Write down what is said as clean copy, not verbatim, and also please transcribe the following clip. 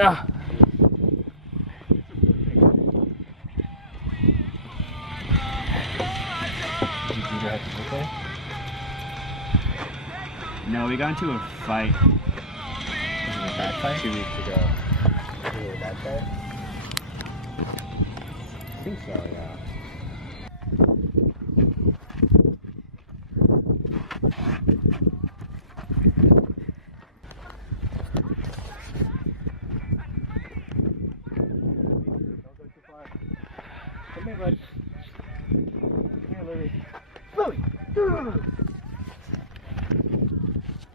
Yeah. Did you beat her at the buffet? No, we got into a fight. Was it a bad fight? 2 weeks ago. Was it a bad fight? I think so, yeah. Come here, bud. Come here, Louie. Louie!